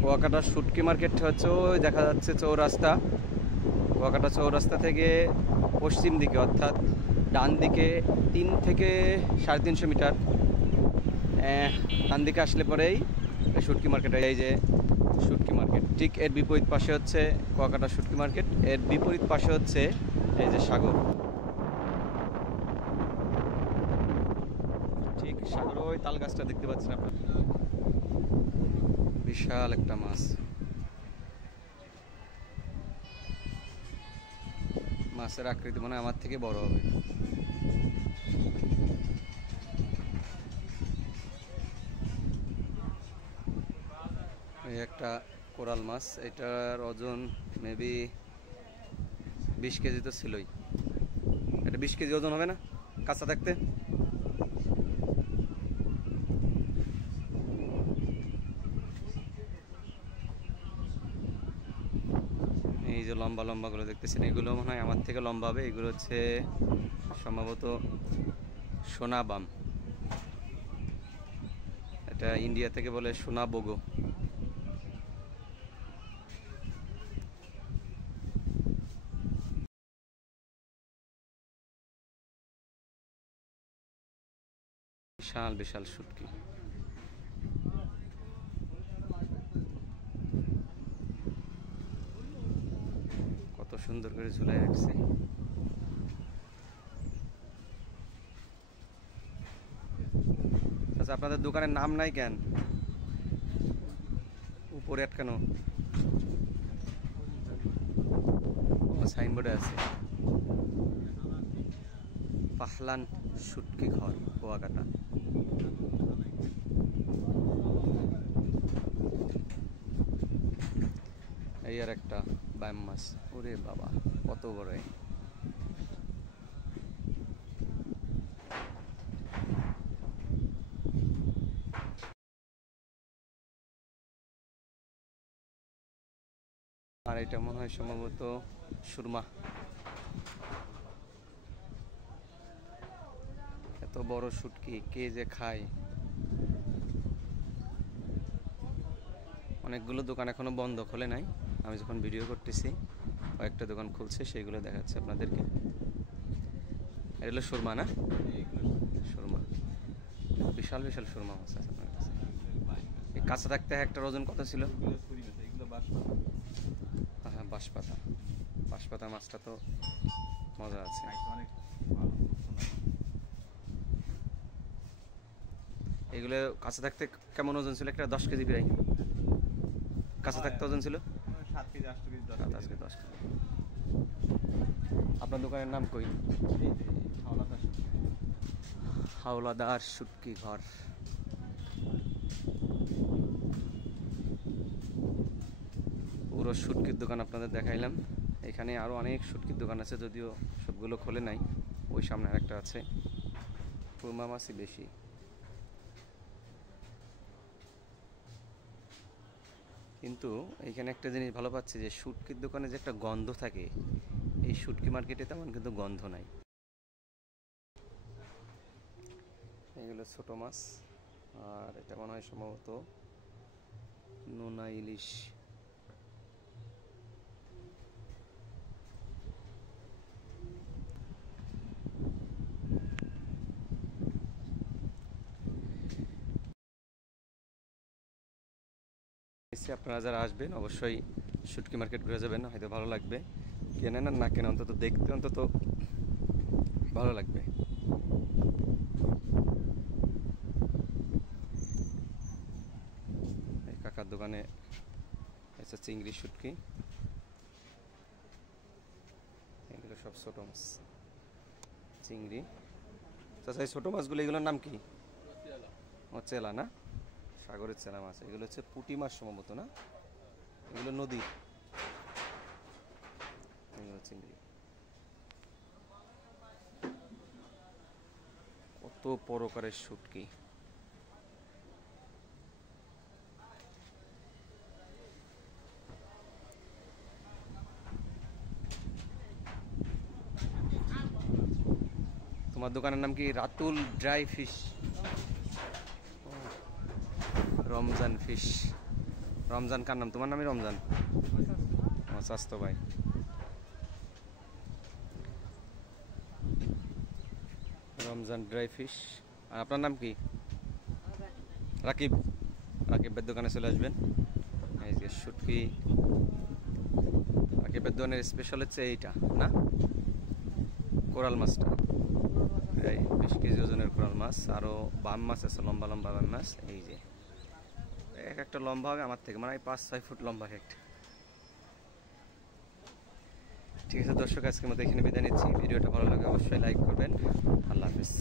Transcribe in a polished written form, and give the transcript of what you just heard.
কুয়াকাটা শুটকি মার্কেট হচ্ছে ওই দেখা যাচ্ছে চৌরাস্তা। কুয়াকাটা চৌরাস্তা থেকে পশ্চিম দিকে অর্থাৎ ডান দিকে 3 থেকে 350 মিটার ডান দিকে আসলে পরেই শুটকি মার্কেট। এই যে শুটকি মার্কেট, ঠিক এর বিপরীত পাশে হচ্ছে কুয়াকাটা শুটকি মার্কেট, এর বিপরীত পাশে হচ্ছে এই যে সাগর। ঠিক সাগর ওই তাল গাছটা দেখতে পাচ্ছেন আপনারা, বিশাল একটা মাছ। মাছের আকৃতি মনে হয় আমার থেকে বড় হবে। এই একটা কোরাল মাছ, এটার ওজন মেবি 20 কেজি তো ছিলই। এটা 20 কেজি ওজন হবে না কাঁচা থাকতে? এই যে লম্বা লম্বা গুলো দেখতেছেন, এগুলো মনে হয় আমার থেকে লম্বা হবে। এগুলো হচ্ছে সম্ভবত সোনা বাম, এটা ইন্ডিয়া থেকে বলে সোনা বগো। বিশাল বিশাল শুটকি। কত সুন্দর করে ঝুলাই রাখছে। আচ্ছা, আপনাদের দোকানের নাম নাই কেন উপরে আটকানো? সাইনবোর্ডে আছে পাহলান শুটকি ঘর কুয়াকাটা। এই আর একটা ব্যাম মাছ, ওরে বাবা কত বড়! আর এটা মনে হয় সম্ভবত সুরমা। এত বড় শুটকি কে যে খায়। অনেকগুলো দোকান এখনো বন্ধ, খোলে নাই। আমি যখন ভিডিও করতেছি কয়েকটা দোকান খুলছে, সেইগুলো দেখাচ্ছে আপনাদেরকে। এটা হলো সুরমা না? সুরমা, বিশাল বিশাল সুরমা মাছ আছে আপনার কাছে। এই কাঁচা থাকতে একটা ওজন কত ছিল? হ্যাঁ, বাঁশপাতা। বাঁশপাতা মাছটা তো মজা আছে। এগুলো কাঁচা থাকতে কেমন ওজন ছিল? একটা 10 কেজি প্রায় কাঁচা থাকতে ওজন ছিল 7 কেজি 8 কেজি 10 কেজি। আপনার দোকানের নাম কই? হাওলাদার শুটকি ঘর। পুরো শুটকির দোকান আপনাদের দেখাইলাম। এখানে আরো অনেক শুটকির দোকান আছে, যদিও সবগুলো খোলে নাই। ওই সামনে আরেকটা আছে। সুরমা মাছই বেশি। কিন্তু এইখানে একটা জিনিস ভালো পাচ্ছি, যে শুটকির দোকানে যে একটা গন্ধ থাকে, এই শুটকি মার্কেটে তেমন কিন্তু গন্ধ নাই। এগুলো ছোট মাছ, আর এটা মনে হয় সম্ভবত নোনা ইলিশ। আপনারা যারা আসবেন অবশ্যই শুটকি মার্কেট ঘুরে যাবেন, হয়তো ভালো লাগবে। কেনেন আর না কেন, অন্তত দেখতে অন্তত ভালো লাগবে। এই কাকার দোকানে এসে চিংড়ি শুটকি, এগুলো সব ছোট মাছ চিংড়ি। আচ্ছা, এই ছোট মাছগুলো এগুলোর নাম কি? ও চেলা না, সাগরের চেলা মাছ। এগুলো হচ্ছে পুঁটি মাছ সম্ভবত না, এগুলো নদীর। এগুলো চিংড়ি। কত প্রকারের শুটকি! তোমার দোকানের নাম কি? Ratul dry fish, Ramzan fish. Ramzan কার নাম? তোমার নামই রমজান? আমার স্বাস্থ্য ভাই। Ramzan dry fish. আর আপনার নাম কি? রাকিব। রাকিবের দোকানে চলে আসবেন। এই যে শুটকি, রাকিবের দোকানের স্পেশাল হচ্ছে এইটা না, কোরাল মাছটা। এই 20 কেজি ওজনের কোরাল মাছ। আরও বাম মাছ আছে, লম্বা লম্বা বাম মাছ। এই যে এক একটা লম্বা হবে আমার থেকে, মানে 5-6 ফুট লম্বা একটা। ঠিক আছে দর্শক, আজকের মতো এখানে বিদায় নিচ্ছি। ভিডিওটা ভালো লাগে অবশ্যই লাইক করবেন। আল্লাহ হাফিজ।